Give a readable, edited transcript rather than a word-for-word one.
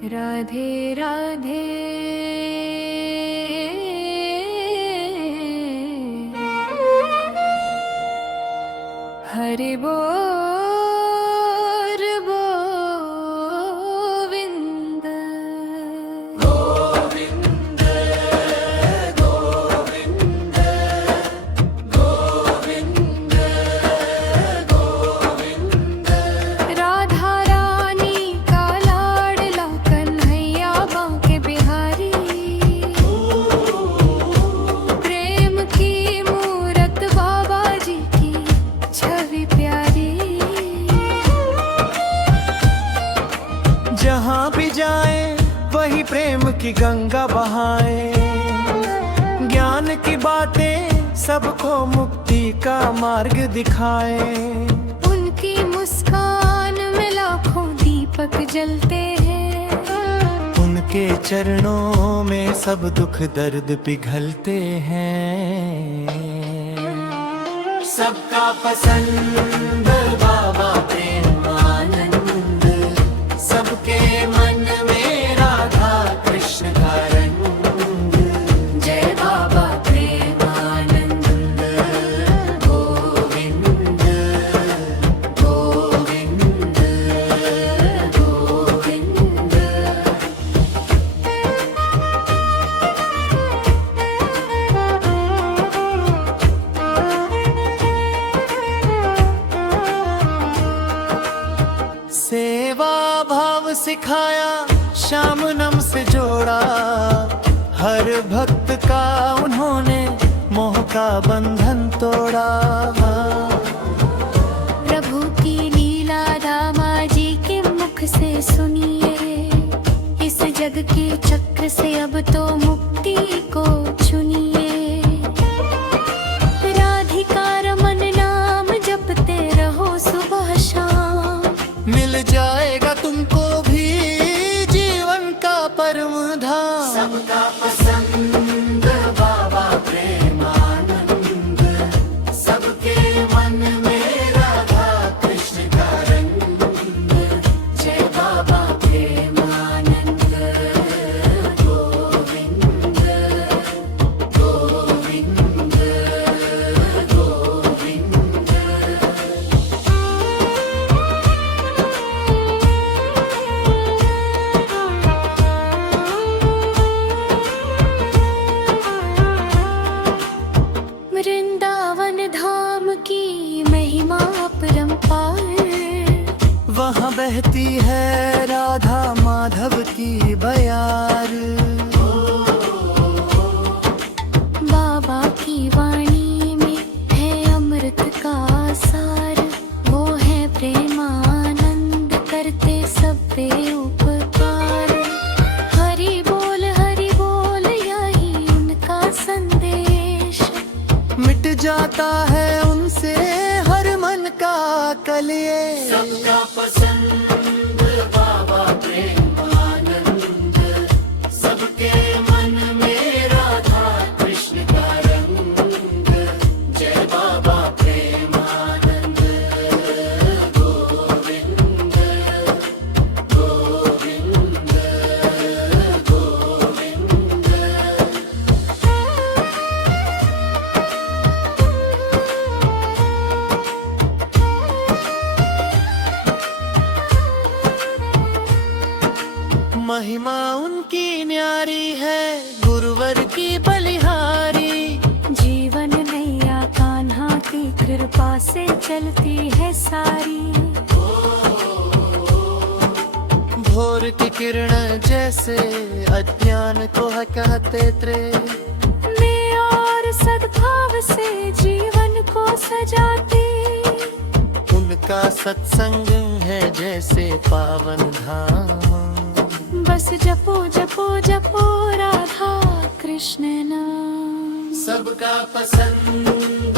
राधे राधे हरि बोल गोविंद गोविंद गोविंद गोविंद गोविंद। राधा रानी का लाडला कन्हैया बांके बिहारी, प्रेम की मूरत बाबा जी की छवि प्यारी। जहाँ भी जाए वही प्रेम की गंगा बहाए, ज्ञान की बातें सबको मुक्ति का मार्ग दिखाए। उनकी मुस्कान में लाखों दीपक जलते हैं, उनके चरणों में सब दुख दर्द पिघलते हैं। सबका पसंद बाबा प्रेमानंद, सबके मन में राधा कृष्ण का रंग। जय बाबा प्रेमानंद गोविंद गोविंद गोविंद। सेवा भाव सिखाया, श्याम नम से जोड़ा, हर भक्त का उन्होंने मोह का बंधन तोड़ा। प्रभु की लीला रामा जी के मुख से सुनिए, इस जग के चक्र से अब तो मुक्ति को चुनिए। राधिका रमन नाम जपते रहो सुबह शाम, मिल जाएगा तुमको भी जीवन का परम धाम। सबका पसंद बाबा प्रेमानंद, सबके मन में राधा कृष्ण का रंग। जय बाबा प्रेमानंद गोविंद गोविंद गोविंद। वृंदावन धाम की महिमा अपरंपार, वहाँ बहती है राधा माधव की बयार। बाबा की वाणी में है अमृत का सार, वो है प्रेमानंद करते सब पे उपकार। हरि बोल यही उनका संदेश, मिट जाता है उनसे हर मन का कलेश। सबका पसंद बाबा प्रेमानंद, सबके मन में राधा कृष्ण का रंग। जय बाबा प्रेमानंद गोविंद गोविंद गोविंद। महिमा उनकी न्यारी है, गुरुवर की बलिहारी। जीवन नैया कान्हा की कृपा से चलती है सारी। भोर की किरण जैसे अज्ञान को हटाते त्रे, में और सद्भाव से जीवन को सजाती। उनका सत्संग है जैसे पावन धाम। बस जपो जपो जपो राधा कृष्ण नाम। सबका पसंद